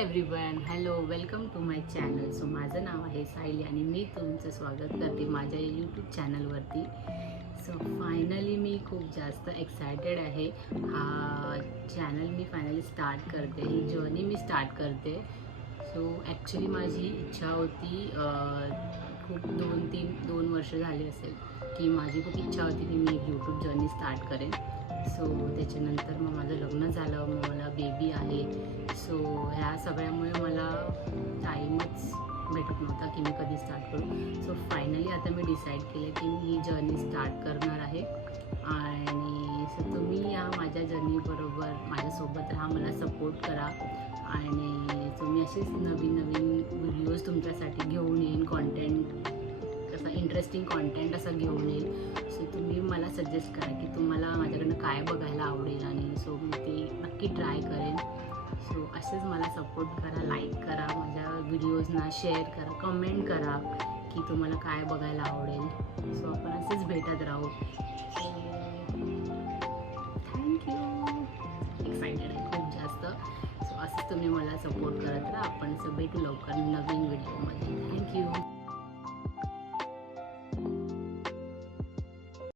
Everyone, hello, welcome to my channel. So माझं नाव आहे सायली आणि मी तुमचं स्वागत करते माझ्या यूट्यूब चॅनलवरती. सो फायनली मी खूप जास्त एक्सायटेड आहे. हा चॅनल मी फायनली स्टार्ट करते, ही जर्नी मी स्टार्ट करते. सो ॲक्च्युली माझी इच्छा होती, खूप 2 वर्ष झाली असेल की माझी खूप इच्छा होती की मी एक यूट्यूब जर्नी स्टार्ट करेन. सो त्याच्यानंतर मग माझं लग्न झालं, मग मला बेबी आहे. सो ह्या सगळ्यामुळे मला टाईमच भेटत नव्हता की मी कधी स्टार्ट करू. सो फायनली आता मी डिसाईड केलं की मी ही जर्नी स्टार्ट करणार आहे. आणि सो तुम्ही या माझ्या जर्नीबरोबर माझ्यासोबत राहा, मला सपोर्ट करा. आणि तुम्ही असेच नवीन व्हिडिओज तुमच्यासाठी घेऊन येईन, कॉन्टेंट असा इंटरेस्टिंग कॉन्टेंट असं घेऊन येईल. सो तुम्ही मला सजेस्ट करा की तुम्हाला माझ्याकडनं काय बघायला आवडेल आणि सो मी ते नक्की ट्राय करेन. सो असेच मला सपोर्ट करा, लाईक करा, माझ्या व्हिडिओजना शेअर करा, कमेंट करा की तुम्हाला काय बघायला आवडेल. सो आपण असेच भेटत राहू. थँक्यू. एक्सायटेड आहे खूप जास्त. सो असंच तुम्ही मला सपोर्ट करत राहा. आपण भेटू लवकर नवीन व्हिडिओमध्ये. थँक्यू.